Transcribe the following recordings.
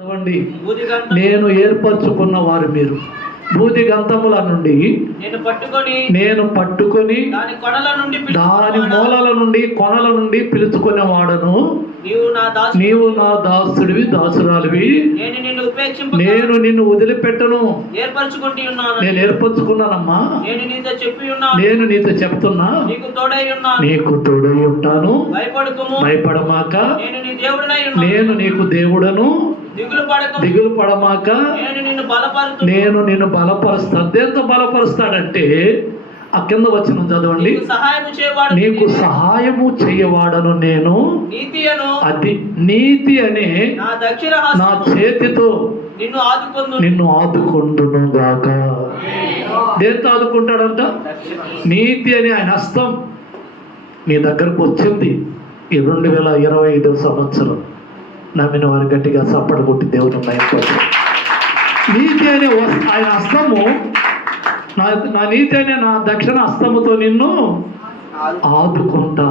చదవండి. నేను ఏర్పరచుకున్న వారు మీరు భూది గంతముల నుండి నేను పట్టుకొని దాని మూలల నుండి కొనల నుండి పిలుచుకునే వాడను. నీవు నా దాసుడివి దాసురాలివి. నేను నిన్ను వదిలిపెట్టను. నేను ఏర్పరచుకున్నానమ్మా. నేను నీతో చెప్తున్నా, నీకు తోడై ఉంటాను. భయపడమాక, నేను నీకు దేవుడను. దిగులు పడమాక, నేను నిన్ను బలపరుస్తాను. దేంతో బలపరుస్తాడంటే ఆ కింద వచ్చిన చదవండి. నీకు సహాయము చేయవాడను నేను. అది నీతి అనే నా చేతితో నిన్ను ఆదుకుంటును గాక. దేంతో ఆదుకుంటాడంట? నీతి అనే ఆయన హస్తం నీ దగ్గరకు వచ్చింది. ఈ 2025 సంవత్సరం నమ్మిన వారి గట్టిగా చప్పట కొట్టి దేవుని నీతి అనే ఆయన హస్తము, నా నీతి అనే నా దక్షిణ హస్తముతో నిన్ను ఆదుకుంటా.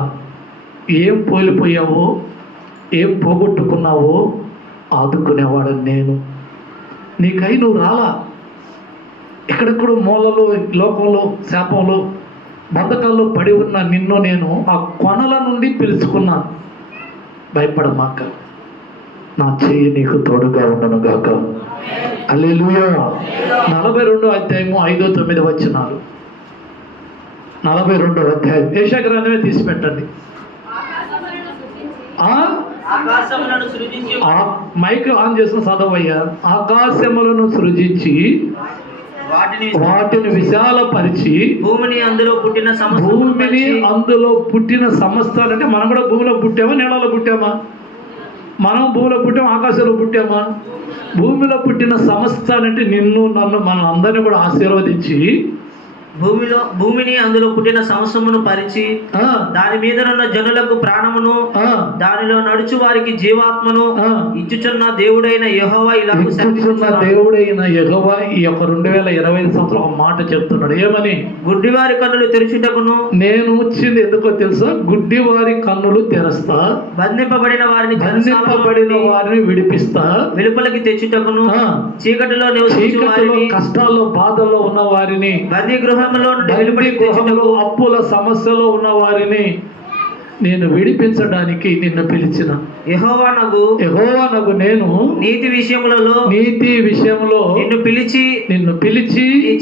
ఏం పోలిపోయావో, ఏం పోగొట్టుకున్నావో ఆదుకునేవాడని నేను. నీకై నువ్వు రాలా. ఎక్కడెక్కడ మూలలో, లోకంలో, శాపంలో, బంధకాల్లో పడి ఉన్న నిన్ను నేను ఆ కొనల నుండి పిలుచుకున్నాను. భయపడమాక, నా చెయ్యి నీకు తోడుగా ఉండను గాక. హల్లెలూయా. 42వ అధ్యాయము 5-9 వచనాలు. 42వ అధ్యాయం యెషయా గ్రంథమే తీసి పెట్టండి. మైక్ ఆన్ చేసిన చదవయ్యా. ఆకాశములను సృజించి వాటిని విశాలపరిచి భూమిని అందులో పుట్టిన సమస్తాలు. అంటే మనం కూడా భూమిలో పుట్టామా, నీళ్ళలో పుట్టామా? మనం భూమిలో పుట్టామా, ఆకాశంలో పుట్టామా? భూమిలో పుట్టిన సమస్తాలంటే నిన్ను, నన్ను, మన అందరినీ కూడా ఆశీర్వదించి భూమిని అందులో పుట్టిన సమస్తమును పరిచి దాని మీద ఉన్న జనులకు ప్రాణమును దానిలో నడుచు వారికి జీవాత్మను ఇచ్చుచున్న దేవుడైన యెహోవా ఇలాగ సెలవిస్తున్నాడు. దేవుడైన యెహోవా ఈ యొక్క 2025 సంవత్సరం ఒక మాట చెప్తున్నాడు. ఏమని? గుడ్డివారి కన్నులు తెరుచుటకును నేను వచ్చింది ఎందుకో తెలుసా? గుడ్డివారి కన్నులు తెరస్తా, బంధింపబడిన వారిని విడిపిస్తా, వెలుపలికి తెచ్చుటకును చీకటిలో కష్టాల్లో బాధల్లో ఉన్న వారిని, బందీ గృహంలో అప్పుల సమస్యలో ఉన్న వారిని నేను విడిపించడానికి నిన్ను పిలిచిన యెహోవానగు నేను నీతి విషయంలో నిన్ను పిలిచి నీ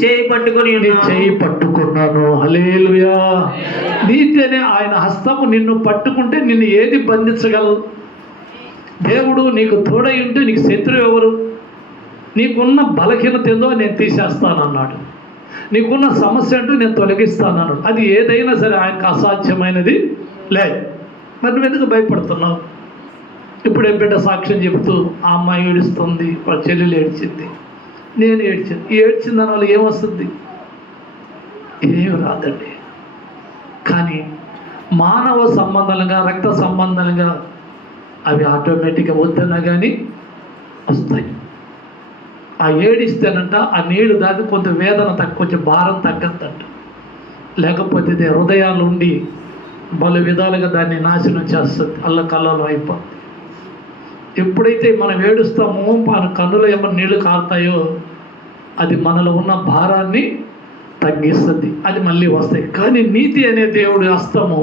చేయి పట్టుకున్నాను. హల్లెలూయా. నీతి అనే ఆయన హస్తము నిన్ను పట్టుకుంటే నిన్ను ఏది బంధించగలదు? దేవుడు నీకు తోడై ఉంటే నీకు శత్రువు ఎవరు? నీకున్న బలహీనత ఏదో నేను తీసేస్తానన్నాడు. నీకున్న సమస్య అంటూ నేను తొలగిస్తాను. అది ఏదైనా సరే ఆయనకు అసాధ్యమైనది లేదు. మరి నువ్వు ఎందుకు భయపడుతున్నావు? ఇప్పుడు ఏం బిడ్డ సాక్ష్యం చెబుతూ ఆ అమ్మాయి ఏడుస్తుంది, వాళ్ళ చెల్లెలు ఏడ్చింది, నేను ఏడ్చిందని వాళ్ళు ఏమొస్తుంది? ఏమి రాదండి. కానీ మానవ సంబంధాలుగా, రక్త సంబంధాలుగా అవి ఆటోమేటిక్గా వద్దన్నా కానీ వస్తాయి. ఆ ఏడిస్తేనంట ఆ నీళ్లు దాకా కొంత వేదన కొంచెం భారం తగ్గద్దంట. లేకపోతే ఇది హృదయాలు ఉండి పలు విధాలుగా దాన్ని నాశనం చేస్తుంది, అల్లకల్లలో అయిపోతుంది. ఎప్పుడైతే మనం ఏడుస్తామో మన కన్నులో ఏమైనా నీళ్లు కారుతాయో అది మనలో ఉన్న భారాన్ని తగ్గిస్తుంది, అది మళ్ళీ వస్తాయి. కానీ నీతి అనే దేవుడి హస్తము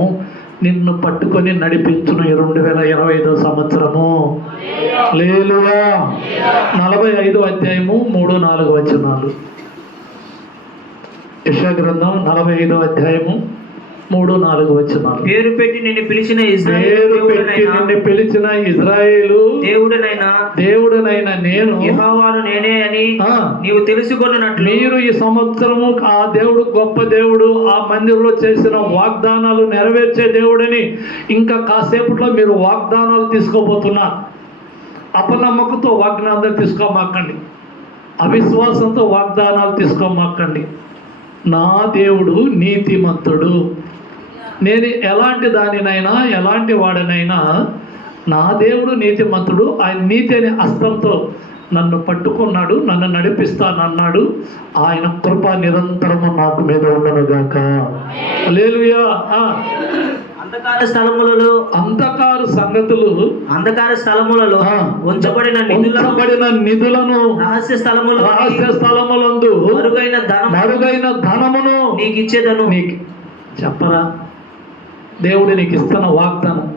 నిన్ను పట్టుకొని నడిపించును ఈ 2025 సంవత్సరము. హల్లెలూయా. 45వ అధ్యాయము 3-4 వచనాలు. యెషయా గ్రంథం 45వ అధ్యాయము 3-4 వచనాలు. పేరు పెట్టి నిన్ను పిలిచిన ఇజ్రాయేలు దేవుడనైన నేను యెహోవాను నేనే అని నీవు తెలుసుకొనున్నట్లు మీరు ఈ సంవత్సరము ఆ దేవుడు గొప్ప దేవుడు, ఆ మందిరంలో చేసిన వాగ్దానాలు నెరవేర్చే దేవుడని ఇంకా కాసేపట్లో మీరు వాగ్దానాలు తీసుకోబోతున్నారు. అపనమ్మకంతో వాగ్దానాలు తీసుకోమాకండి, అవిశ్వాసంతో వాగ్దానాలు తీసుకోమాకండి. నా దేవుడు నీతిమంతుడు. నేను ఎలాంటి దానినైనా, ఎలాంటి వాడినైనా నా దేవుడు నీతిమంతుడు. ఆయన నీతి అనే హస్తంతో నన్ను పట్టుకున్నాడు, నన్ను నడిపిస్తానన్నాడు. ఆయన కృప నిరంతరము నాకు మీద ఉండనుగాక. హల్లెలూయా. అంధకార స్థలములలో అంధకార స్థలములలో ఉంచబడిన నిధులను రహస్య స్థలములందు మరుగైన ధనమును నీకు ఇచ్చేదను. నీకు చెప్పరా, దేవుడు నీకు ఇస్తున్న వాగ్దానం.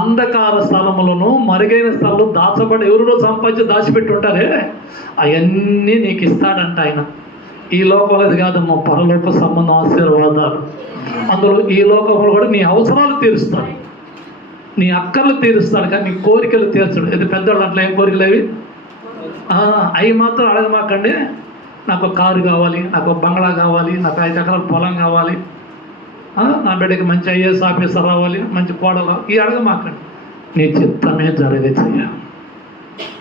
అంధకార స్థలములను మరుగైన స్థలంలో దాచబడి ఎవరిలో సంపాదించి దాచిపెట్టి ఉంటారే అవన్నీ నీకు ఇస్తాడంట ఆయన. ఈ లోకంలో అది కాదమ్మా, పరలోక సంబంధం ఆశీర్వాదాలు. అందులో ఈ లోకంలో కూడా నీ అవసరాలు తీరుస్తాడు, నీ అక్కర్లు తీరుస్తాడు, కానీ నీ కోరికలు తీర్చడు. ఇది పెద్దవాళ్ళు అట్లా ఏం కోరికలు అవి అవి మాత్రం అడగమాకండి. నాకు కారు కావాలి, నాకు బంగ్లా కావాలి, నాకు 5 ఎకరాల పొలం కావాలి, నా బిడ్డకి మంచి ఐఏఎస్ ఆఫీసర్ రావాలి, మంచి కోడలు, ఈ అడగమాకండి. నీ చిత్తమే జరగచ్చయ్యా,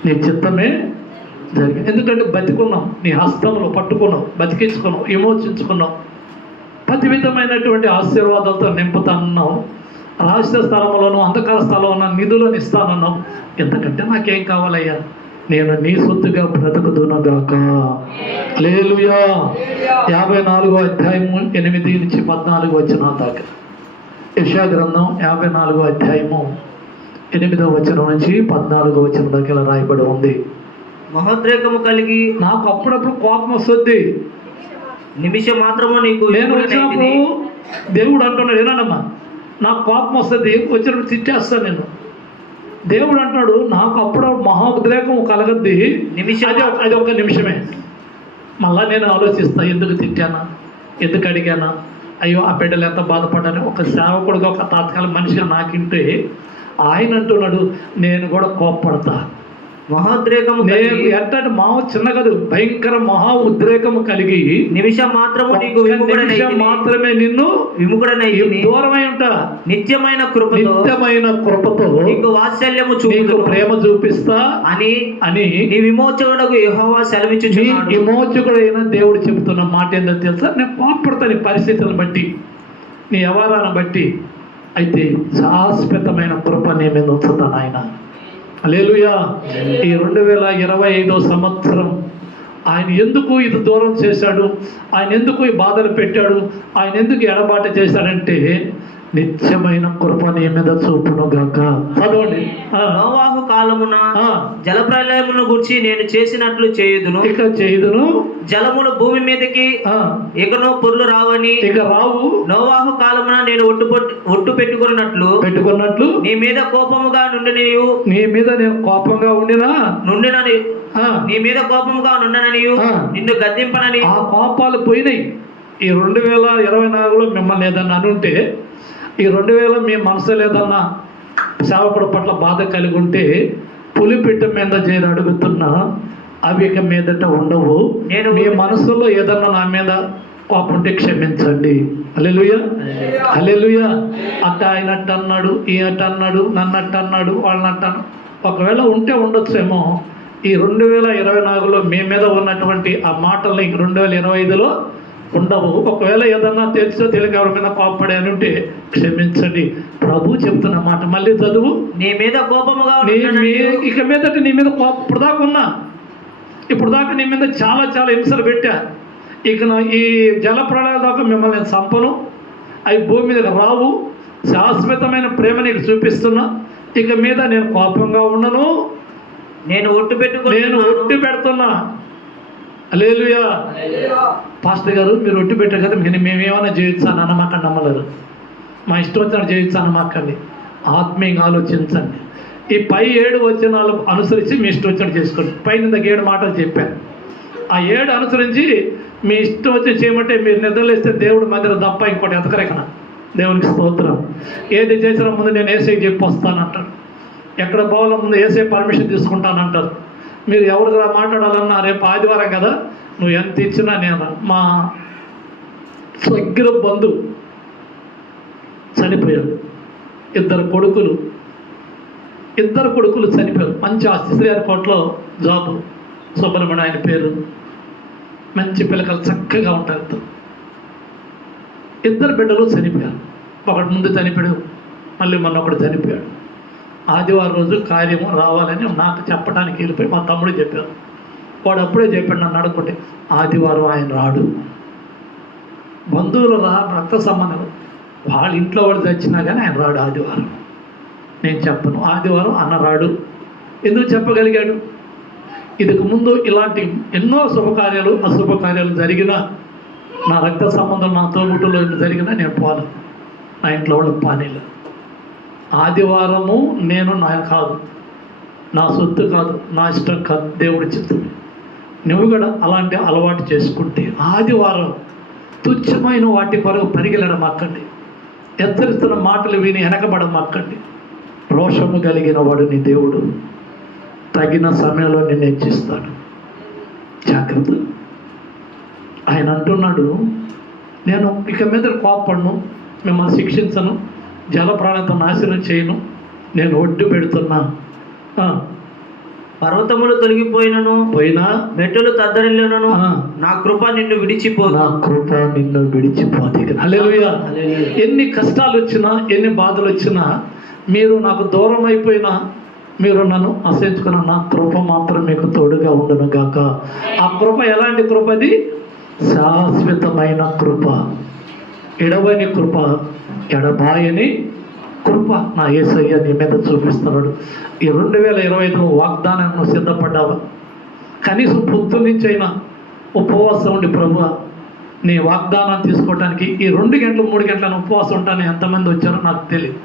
నీ చిత్తమే జరిగి. ఎందుకంటే బతికున్నాం, నీ హస్తంలో పట్టుకున్నావు, బతికించుకున్నావు, విమోచించుకున్నావు, ప్రతి విధమైనటువంటి ఆశీర్వాదాలతో నింపుతానన్నావు. రహస్య స్థలంలోనూ అంధకార స్థలంలో నిధులను ఇస్తానన్నావు. ఎందుకంటే నాకేం కావాలయ్యా, నేను నీ సొత్తుగా బ్రతుకుదునగాక. హల్లెలూయా. 54వ అధ్యాయము 8 నుంచి 14 వచనం దాకా. యెషయా గ్రంథం 54వ అధ్యాయము 8వ వచనం నుంచి 14వ వచనం దాకా ఇలా రాయబడి ఉంది. మహోద్రేకము కలిగి నాకు అప్పుడప్పుడు కోపం వస్తుంది. నిమిషం మాత్రము నీకు నేను వచ్చినప్పుడు దేవుడు అంటున్నాడు, ఏనాడమ్మా నాకు కోపం వస్తుంది, వచ్చినప్పుడు తిట్టేస్తాను నేను. దేవుడు అంటున్నాడు నాకు అప్పుడు మహోద్రేకం కలగద్ది, అది ఒక నిమిషమే. మళ్ళా నేను ఆలోచిస్తా, ఎందుకు తిట్టానా, ఎందుకు అడిగానా, అయ్యో ఆ బిడ్డలు ఎంత బాధపడ్డాను. ఒక సేవకుడుగా, ఒక తాత్కాలిక మనిషిగా నాకింటే ఆయన అంటున్నాడు నేను కూడా కోప్పడతా. మహోద్రేకము ఎట్టంటే చిన్న కాదు, భయంకర మహా ఉద్రేకము కలిగి నిమిషం మాత్రము నీకు మాత్రమే నిన్ను విముఖుడనైతిని, దూరమై ఉంటా. నిత్యమైన కృపతో నీకు వాత్సల్యము నీకు ప్రేమ చూపిస్తా అని నీ విమోచకుడకు యెహోవా సెలవిచ్చుచున్నాడు. విమోచకుడైన దేవుడు చెబుతున్న మాట ఏంటో తెలుసా, నేను కోపడతా నీ పరిస్థితులను బట్టి, నీ వ్యవహారాన్ని బట్టి. అయితే శాశ్వతమైన కృప నీ మీద ఉంచుతాను ఆయన. హల్లెలూయా. ఈ 2025వ సంవత్సరం ఆయన ఎందుకు ఇది దూరం చేశాడు, ఆయన ఎందుకు ఈ బాధలు పెట్టాడు, ఆయన ఎందుకు ఎడబాటు చేశాడంటే నిత్యమైన కృప నీ మీద చూపును గాక. చదవండి. నోవాహు కాలమున జలప్రలయమును గురించి నేను చేసినట్లు చేయుదును, ఇక చేయుదును. జలములు భూమి మీదకి ఇకను పొర్లు రావని, ఇక రావు. నోవాహు కాలమున నేను ఒట్టు పెట్టుకున్నట్లు నీ మీద కోపముగా నుండినయు, నీ మీద నేను కోపంగా నుండినని నీ మీద కోపముగా నుండననియు నిన్ను గద్దింపనని. ఆ కోపాలు పోయినాయి. ఈ 2024లో మిమ్మల్ని ఏదన్నా అనుంటే, ఈ 2000 మీ మనసు లేదన్నా సేవకుడు పట్ల బాధ కలిగి ఉంటే, పులిపిట్ట మీద చేరి అడుగుతున్నా అవి ఇక మీదట ఉండవు. నేను మీ మనసులో ఏదన్నా నా మీద కోపం ఉంటే క్షమించండి. హల్లెలూయా, హల్లెలూయా. అట్ట ఆయన అట్ట అన్నాడు, ఈ అట్ట అన్నాడు, నన్ను అట్ట అన్నాడు, వాళ్ళని అట్టాను. ఒకవేళ ఉంటే ఉండొచ్చేమో. ఈ 2024లో మీ మీద ఉన్నటువంటి ఆ మాటల్ని 2025లో ఉండవు. ఒకవేళ ఏదన్నా తెలుసో తెలియక ఎవరి మీద కోపపడి అని ఉంటే క్షమించండి. ప్రభు చెప్తున్న మాట మళ్ళీ చదువు. నీ మీద కోపముగా ఇక మీదట నీ మీద కోపం ఇప్పుడు దాకా నీ మీద చాలా హింసలు పెట్టా. ఇక ఈ జల ప్రళయాల దాకా మిమ్మల్ని నేను చంపను, అవి భూమి మీద రావు. శాశ్వతమైన ప్రేమ నీకు చూపిస్తున్నా. ఇక మీద నేను కోపంగా ఉండను, నేను ఒట్టు పెడుతున్నా. హల్లెలూయా. పాస్టర్ గారు మీరు ఒట్టు పెట్టారు కదా, మేమేమైనా జీవించాను అన్నమాకండి, నమ్మలేరు. మా ఇష్టం వచ్చినట్టు జీవించాను మాకండి. ఆత్మీయంగా ఆలోచించండి. ఈ పై 7 వచనాలు అనుసరించి మీ ఇష్టం వచ్చినట్టు చేసుకోండి. పైన 7 మాటలు చెప్పాను. ఆ 7 అనుసరించి మీ ఇష్టం వచ్చి చేయమంటే మీరు నిద్రలేస్తే దేవుడు మందిరం తప్ప ఇంకోటి ఎతకరేకన. దేవునికి స్తోత్రం. ఏది చేసిన ముందు నేను ఏసైకి చెప్పి వస్తానంటాడు. ఎక్కడ పోవాలో ముందు ఏసై పర్మిషన్ తీసుకుంటానంటారు. మీరు ఎవరికి మాట్లాడాలన్నా రేపు ఆదివారం కదా, నువ్వు ఎంత ఇచ్చినా నేను. మా దగ్గర బంధువు చనిపోయాడు. ఇద్దరు కొడుకులు చనిపోయారు. మంచి ఆస్తి, శ్రీహరికోటలో జాబు, సుబ్రహ్మణ్యం ఆయన పేరు. మంచి పిల్లకలు చక్కగా ఉంటారు. ఇద్దరు బిడ్డలు చనిపోయారు. ఒకటి ముందు చనిపోయాడు, మళ్ళీ మొన్న ఒకటి చనిపోయాడు. ఆదివారం రోజు కార్యము రావాలని నాకు చెప్పడానికి వెళ్ళిపోయి మా తమ్ముడు చెప్పారు. వాడు అప్పుడే చెప్పాడు నన్ను అడుగుంటే, ఆదివారం ఆయన రాడు. బంధువులు రక్త సంబంధం వాళ్ళ ఇంట్లో వాళ్ళు చచ్చినా కానీ ఆయన రాడు ఆదివారం. నేను చెప్పను ఆదివారం అన్న రాడు. ఎందుకు చెప్పగలిగాడు? ఇదికి ముందు ఇలాంటి ఎన్నో శుభకార్యాలు అశుభకార్యాలు జరిగినా, నా రక్త సంబంధం నా తోబుట్టులో జరిగినా నేను పోను, నా ఇంట్లో వాళ్ళకి పానీలు. ఆదివారము నేను నా కాదు, నా సొత్తు కాదు, నా ఇష్టం కాదు, దేవుడి చిత్తం. నువ్వు కూడా అలాంటి అలవాటు చేసుకుంటే ఆదివారం తుచ్చమైన వాటి కొరకు పరిగెలడమాకండి. హెచ్చరిస్తున్న మాటలు విని వెనకబడమాకండి. రోషము కలిగిన వాడు నీ దేవుడు తగిన సమయంలో నిన్ను హెచ్చిస్తాడు. జాగ్రత్త. ఆయన అంటున్నాడు, నేను ఇక మీద కోపడను, మిమ్మల్ని శిక్షించను, జల ప్రాణంతో నాశనం చేయను, నేను ఒడ్డు పెడుతున్నా. పర్వతములు తొలగిపోయినను మెట్టులు తద్దరిల్లును, నా కృప నిన్ను విడిచిపోదు. నా కృప నిన్ను విడిచిపోదు. హల్లెలూయా. ఎన్ని కష్టాలు వచ్చినా, ఎన్ని బాధలు వచ్చినా, మీరు నాకు దూరం అయిపోయినా, మీరు నన్ను అసహించుకున్న నా కృప మాత్రం మీకు తోడుగా ఉండును గాక. ఆ కృప ఎలాంటి కృప? అది శాశ్వతమైన కృప, ఎడవని కృప, ఎడబాయని కృప. నా యేసయ్య నీ మీద చూపిస్తున్నాడు. ఈ 2025 వాగ్దానం సిద్ధపడ్డావా? కనీసం పొద్దు నుంచి అయినా ఉపవాసం ఉండి, ప్రభువా నీ వాగ్దానం తీసుకోవడానికి ఈ 2 గంటలు 3 గంటలను ఉపవాసం ఉంటాను. ఎంతమంది వచ్చారో నాకు తెలియదు.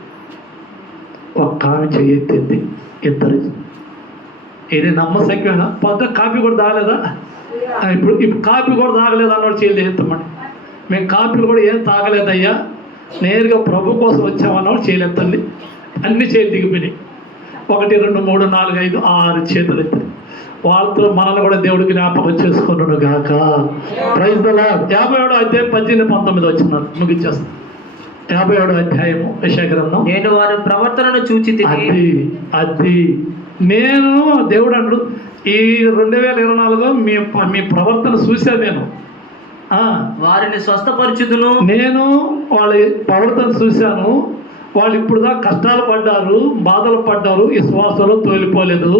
ఒక్క ఆమె చెయ్యెత్తింది, ఇద్దరు. ఇది నమ్మశక్యంగా పొద్దు కాఫీ కూడా తాగలేదా? ఇప్పుడు కాఫీ కూడా తాగలేదు అన్నాడు. చేయలేదు ఎత్తమండి. మేము కాఫీలు కూడా ఏం తాగలేదయ్యా, నేరుగా ప్రభు కోసం వచ్చామన్నాడు. చేయలేదండి. అన్ని చేతులు దిగిపోయినాయి. 1 2 3 4 5 6 చేతులు ఎత్తారు. వాళ్ళతో మనల్ని కూడా దేవుడికి జ్ఞాపకం చేసుకున్నాడు గాక. Praise the lord. 57వ అధ్యాయం 18 19 వచ్చినారు. ముగించేస్తాను. 57వ అధ్యాయము యెషయా గ్రంథం. నేను వారి ప్రవర్తనను చూచి అది నేను దేవుడు అంటాడు, ఈ 2024 మీ ప్రవర్తన చూశాను నేను. వారిని స్వస్థపరచుదును. నేను వాళ్ళ ప్రవర్తన చూశాను. వాళ్ళు ఇప్పుడు దాకా కష్టాలు పడ్డారు, బాధలు పడ్డారు, ఈ శ్వాసలో తోలిపోలేదు.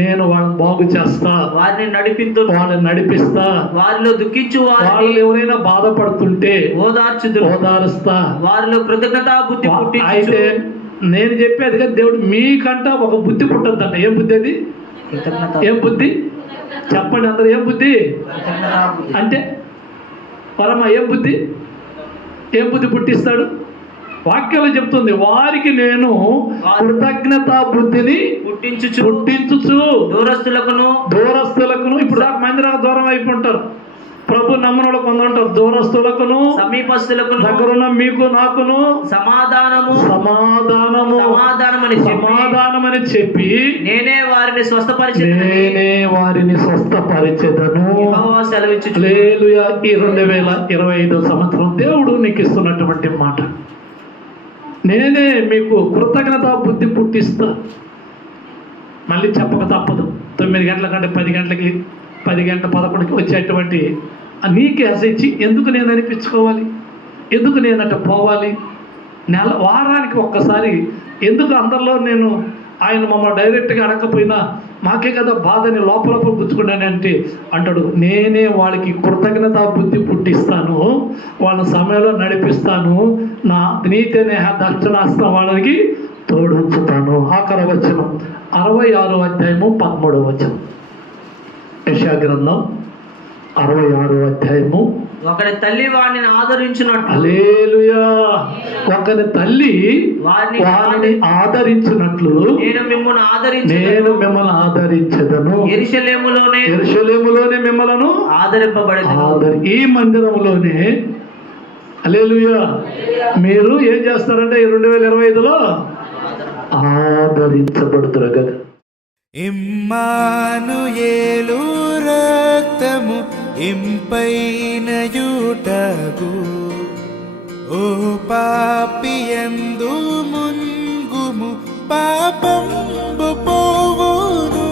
నేను వాళ్ళని బాగు చేస్తా, వాళ్ళని నడిపిస్తా. వారిలో దుఃఖించు వాళ్ళు ఎవరైనా బాధపడుతుంటే ఓదారుస్తా. వారిలో కృతజ్ఞతా బుద్ధి పుట్టి. అయితే నేను చెప్పేది కదా, దేవుడు మీకంట ఒక బుద్ధి పుట్టద్దంట. ఏం బుద్ధి అది? ఏం బుద్ధి చెప్పండి అందరూ. ఏం బుద్ధి అంటే పరమ ఏం బుద్ధి? ఏం బుద్ధి పుట్టిస్తాడు? వాక్యాలు చెప్తుంది, వారికి నేను కృతజ్ఞతా బుద్ధిని పుట్టించుచు దూరస్తులకును. ఇప్పుడు దాకా మందిరాలకు దూరం అయిపోంటారు. ప్రభు నమ్మనుడు కొందంటారు. దూరస్తులకును సమీపస్తులకును దగ్గరున్న మీకు నాకును సమాధానమని చెప్పి నేనే వారిని స్వస్థపరిచెదను. హల్లెలూయా. ఈ 2025 సంవత్సరం దేవుడు నీకు ఇస్తున్నటువంటి మాట, నేనే మీకు కృతజ్ఞతా బుద్ధి పుట్టిస్తా. మళ్ళీ చెప్పక తప్పదు. 9 గంటల కంటే 10 గంటలకి 10 గంటల 11కి వచ్చేటువంటి నీకే అసహించి ఎందుకు నేను అనిపించుకోవాలి? ఎందుకు నేనట పోవాలి? వారానికి ఒక్కసారి ఎందుకు అందరిలో నేను ఆయన మమ్మల్ని డైరెక్ట్గా అడగకపోయినా మాకే కదా బాధని లోపల పుచ్చుకున్నానంటే అంటాడు, నేనే వాళ్ళకి కృతజ్ఞతా బుద్ధి పుట్టిస్తాను, వాళ్ళ సమయంలో నడిపిస్తాను, నా నీతినే దక్షిణాస్తం వాళ్ళకి తోడుంచుతాను. ఆఖరి వచనం 66వ అధ్యాయము 13వ వచనం. యెషయా గ్రంథం 66వ అధ్యాయము. ఒకరి తల్లి వారిని ఆదరించినట్టు. హల్లెలూయా. ఒకరి తల్లి వారిని ఆదరించినట్లు నేను మిమ్మల్ని ఆదరించదను. యెరూషలేములోనే మిమ్మలను ఆదరింపబడేది. ఈ మందిరంలోనే. హల్లెలూయా. మీరు ఏం చేస్తారంటే ఈ 2025లో ఆదరించబడుతురు కదా. ఇమ్మానుయేలు రక్తము ఇంపైన యూటగు, ఓ పాపియందు మున్గుము పాపంబు పోవును.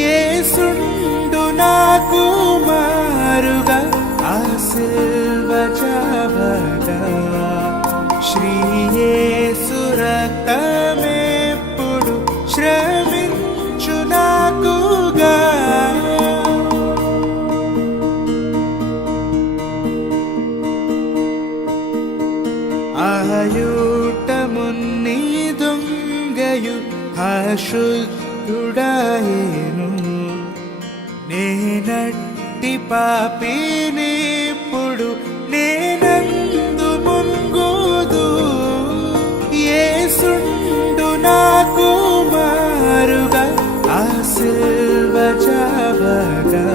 యేసుండు నాకు మారుగా ఆ సిల్వ చావగా, శ్రీ యేసు రక్తమెప్పుడు శ్రమించు నాకుగా. పరిశుద్ధుడాయేను. నేనట్టి పాపినిప్పుడు నేనందు మున్గుదు. యేసుండు నాకు మారుగా ఆ సిల్వ చావగా.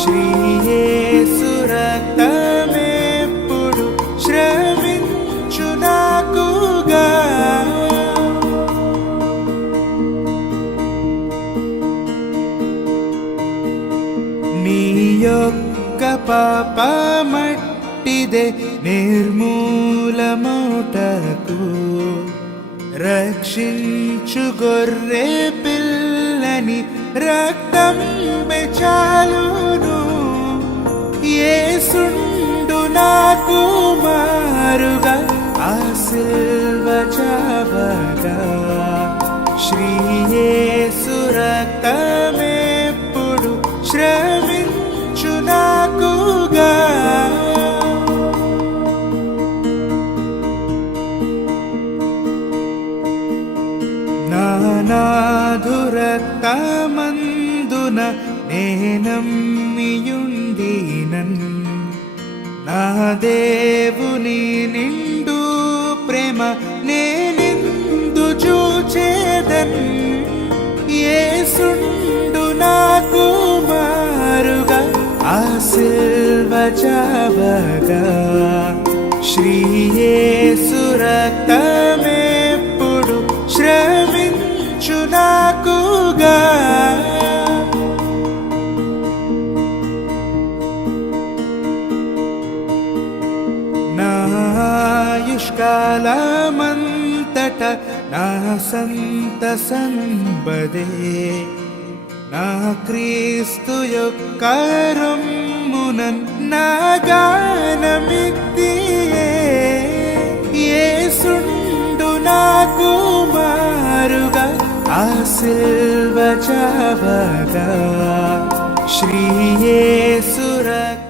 శ్రీ యేసు రక్తమెప్పుడు శ్రమించు నాకుగా. నీ యొక్క పాపమట్టిదే నిర్మూలమౌటకు. రక్షించు గొర్రె పిల్లని రక్తం చాలును. యేసుండు నాకు మారుగా ఆ సిల్వ చావగా. శ్రీ యేసు రక్తమెప్పుడు శ్రమించు నాకుగా. నానాధు రక్తమందున నేనమ్మియుండినన్. నా దేవుని నిండు ప్రేమ నేనిందు చూచేదన్. యేసుండు నాకు మారుగా ఆ సిల్వ చావగా. శ్రీ యేసు రక్తమెప్పుడు శ్రమించు నాకుగా. ఆయుష్కాలమంతట నా సంత సంబదే. నా క్రీస్తు యొక్క రొమ్మునన్ నా గానమిత్తియే. యేసుండు నాకు మారుగా ఆ సిల్వ చావగా. శ్రీ యేసు రక్త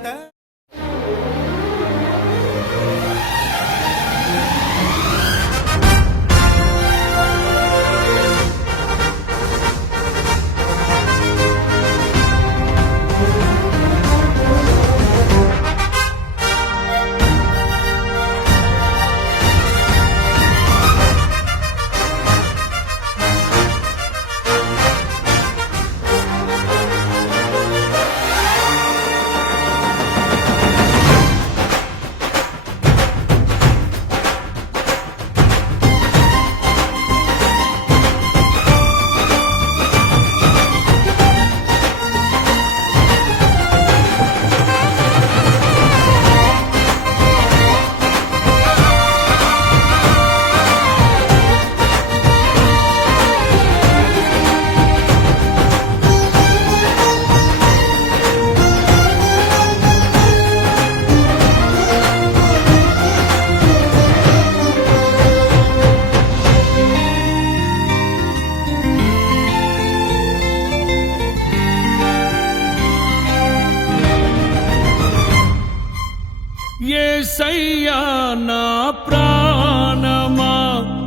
యేసయ్యా నా ప్రాణమా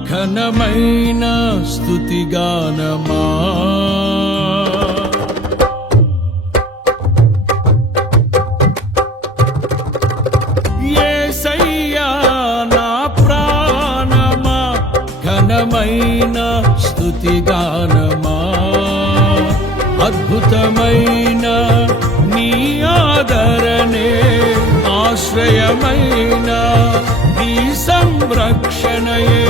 ఘనమైన స్తుతిగానమా. యేసయ్యా నా ప్రాణమా ఘనమైన స్తుతిగానమా. అద్భుతమైన నీ ఆదరణే ఆశ్రయమైన నీ సంరక్షణయే